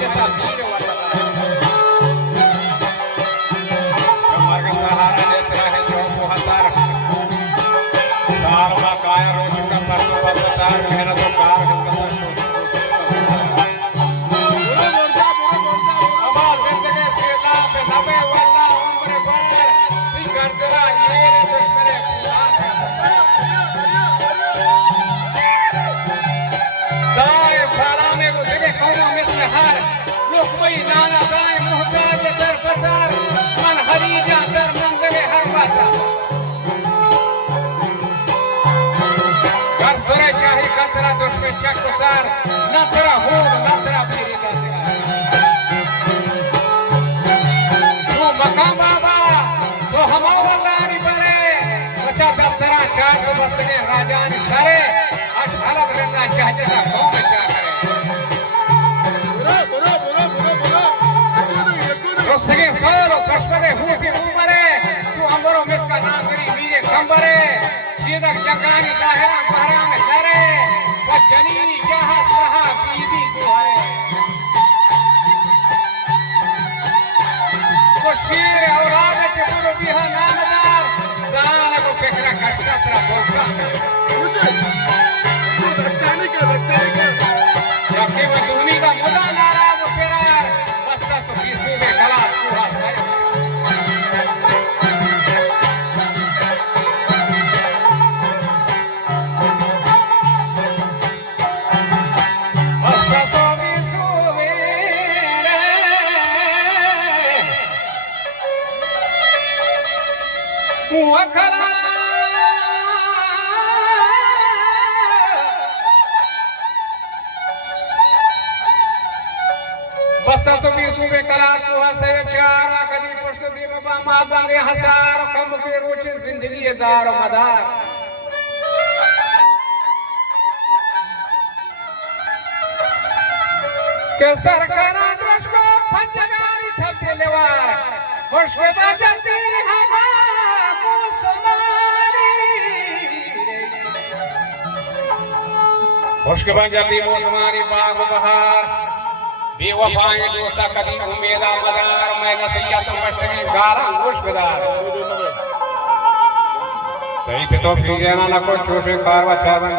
देता वीर वतन कमर का सहारा लेते रहे जो मुहतर साल में काया रोज का परम पवतार मेहनत कार नाना दाए मुहताज दर बाजार मन हरीजा दर मंगले हर बाता कर सुरे चाहे कतरा दुश्मन शकुसार न तेरा हो न तेरा मेरी बातें तू मकाम बाबा तो हमारा लारी बने बचा दफ्तरा चार को बसने राजा ने सारे आज अलग रंगा चाहते था कौन बचा करे Rostege solo kashmere huti umare tu ambaro miska naagri mire kambare sida jagani dahira bahra mein sare wa janini jaha saha bibi ko hai ko sheer aulad chapuro biha naamdar zana ko pekra kashtatra bolka jabki wo duni ka muda naraz ferar basta to bisu mein kala बस्ता तो बीसू में कलात को हसे चार कदी प्रश्न दी बाबा मादा ने हजार कम के रोच जिंदगी दार मदार के सरकार द्रश को पंचगारी थपते लेवार होश के बजती हवा मुसमारी होश के बजती मुसमारी बाग बहार बेवफाएं दोस्ता कदी उम्मीदा मदार मैं नसीहत मशरी गारा मुश्किलार सही पे तो पी जाना ना को चोशे कारवा चावन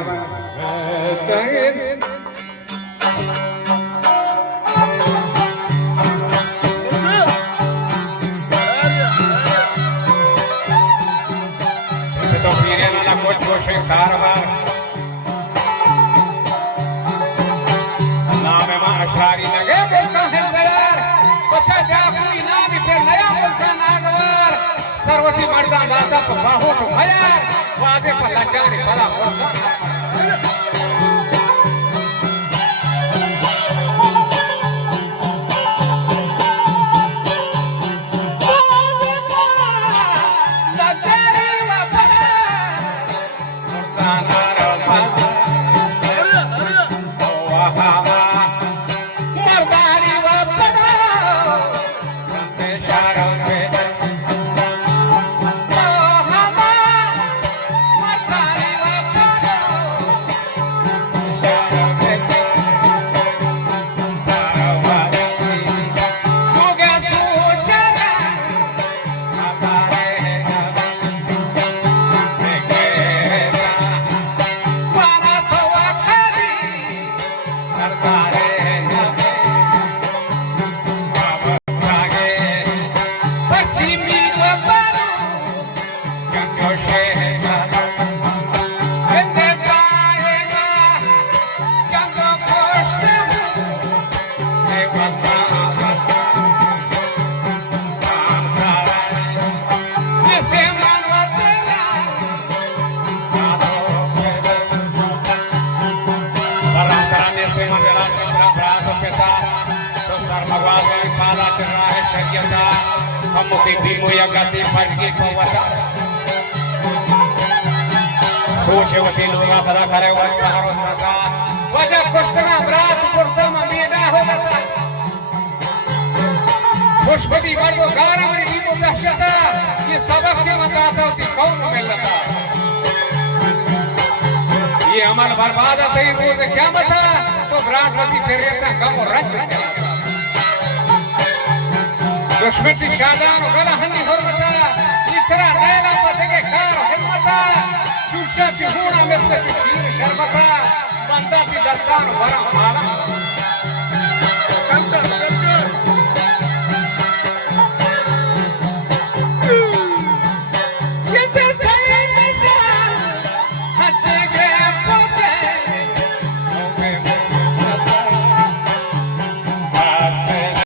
तो पी जाना ना को चोशे कारवा अशारी लगे बोलता है गयार बच्चा जा कोई ना भी पे नया बोलता नागवार सर्वती मर्दा दाता बाहों को भयार वादे पर लजाने बड़ा बोलता सोचे वती लोग खरा खरे वक्त हरो सका वजह कुश्तना रात कुर्ता ममीना हो गया खुशबदी बड़ो गारा में भी को दहशता ये सबक के बताता होती कौन मिलता ये अमल बर्बाद है तो क्या बता तो रात वती फिर रहता कम और रंग दुश्मन शादान गलहनी हुरमता इथरा नैला पतगे खार हिम्मता चुशा चुहूना मिस्ते चुशीर शर्मता बंदा की दस्तान वरा माला